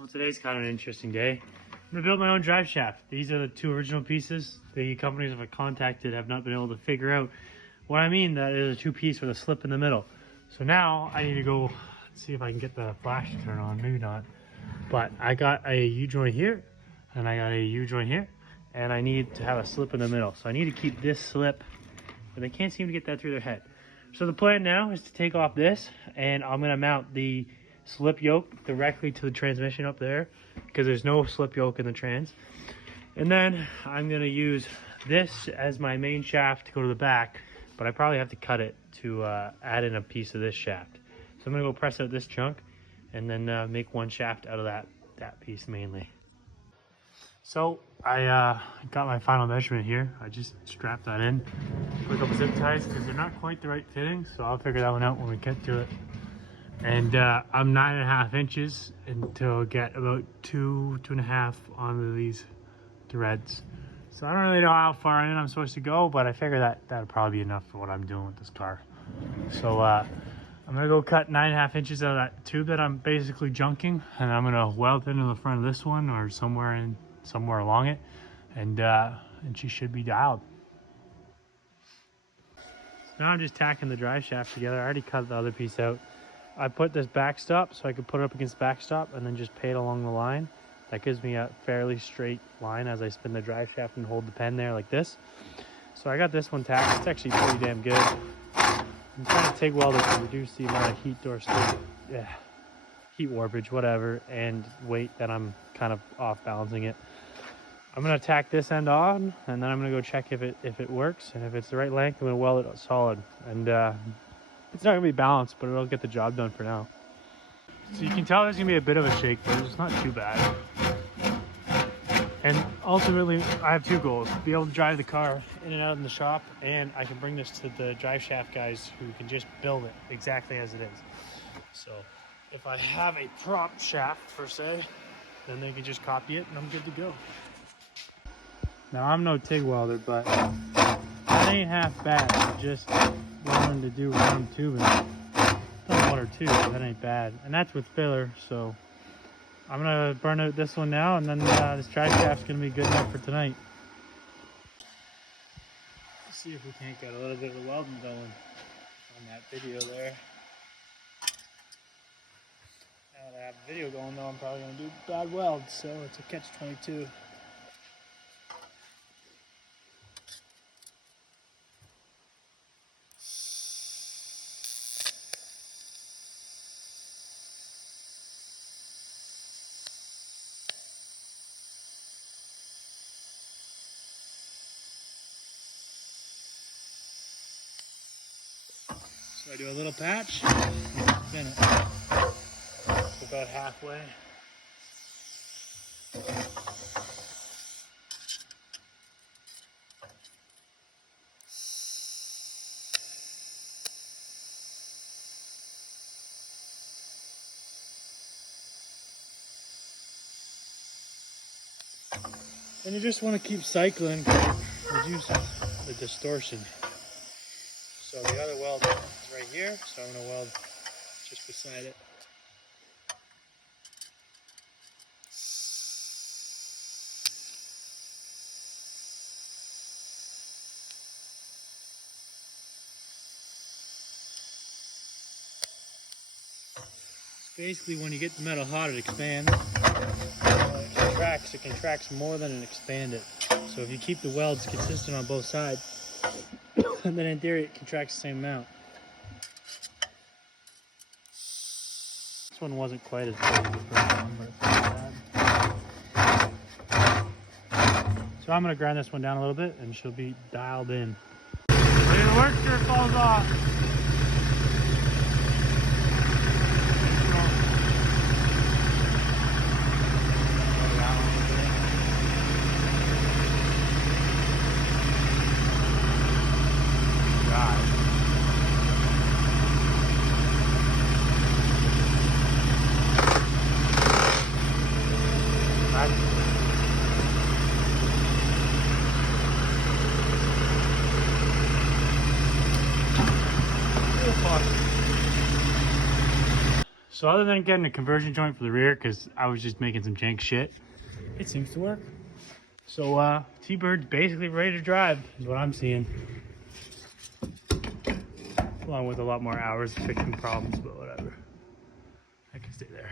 Well, today's kind of an interesting day. I'm gonna build my own drive shaft. These are the two original pieces. The companies I've contacted have not been able to figure out what I mean. That is a two-piece with a slip in the middle. So now I need to go see if I can get the flash to turn on. Maybe not. But I got a U-joint here, and I got a U-joint here, and I need to have a slip in the middle. So I need to keep this slip, but they can't seem to get that through their head. So the plan now is to take off this, and I'm gonna mount the slip yoke directly to the transmission up there because there's no slip yoke in the trans. And then I'm gonna use this as my main shaft to go to the back, but I probably have to cut it to add in a piece of this shaft. So I'm gonna go press out this chunk and then make one shaft out of that piece mainly. So I got my final measurement here. I just strapped that in, put a couple zip ties because they're not quite the right fitting, so I'll figure that one out when we get to it. And I'm 9.5 inches until get about 2.5 onto these threads. So I don't really know how far in I'm supposed to go, but I figure that that'll probably be enough for what I'm doing with this car. So I'm gonna go cut 9.5 inches out of that tube that I'm basically junking, and I'm gonna weld it into the front of this one or somewhere along it, and she should be dialed. So now I'm just tacking the drive shaft together. I already cut the other piece out. I put this backstop so I could put it up against the backstop and then just pay it along the line. That gives me a fairly straight line as I spin the drive shaft and hold the pen there like this. So I got this one tacked. It's actually pretty damn good. I'm trying to TIG weld it to reduce the amount of heat door stick, heat warpage, whatever, and weight that I'm kind of off balancing it. I'm gonna tack this end on, and then I'm gonna go check if it works, and if it's the right length, I'm gonna weld it solid. And it's not gonna be balanced, but it'll get the job done for now. So you can tell there's gonna be a bit of a shake, but it's not too bad. And ultimately, I have two goals: be able to drive the car in and out in the shop, and I can bring this to the drive shaft guys who can just build it exactly as it is. So if I have a prop shaft per se, then they can just copy it and I'm good to go. Now I'm no TIG welder, but that ain't half bad. I just learned to do round tubing. Done one or two, but that ain't bad. And that's with filler, so I'm gonna burn out this one now, and then this drive shaft's gonna be good enough for tonight. Let's see if we can't get a little bit of welding going on that video there. Now that I have the video going though, I'm probably gonna do bad welds, so it's a catch-22. So I do a little patch, spin it about halfway. And you just want to keep cycling to reduce the distortion. So the other weld is right here, so I'm going to weld just beside it. Basically, when you get the metal hot, it expands. It contracts more than it expanded. So if you keep the welds consistent on both sides, and then in theory it contracts the same amount. This one wasn't quite as big as the first one, but it's not bad. So I'm going to grind this one down a little bit, and she'll be dialed in. Ready to work till it falls off. So other than getting a conversion joint for the rear, because I was just making some jank shit, it seems to work. So T-Bird's basically ready to drive, is what I'm seeing. Along with a lot more hours of fixing problems, but whatever. I can stay there.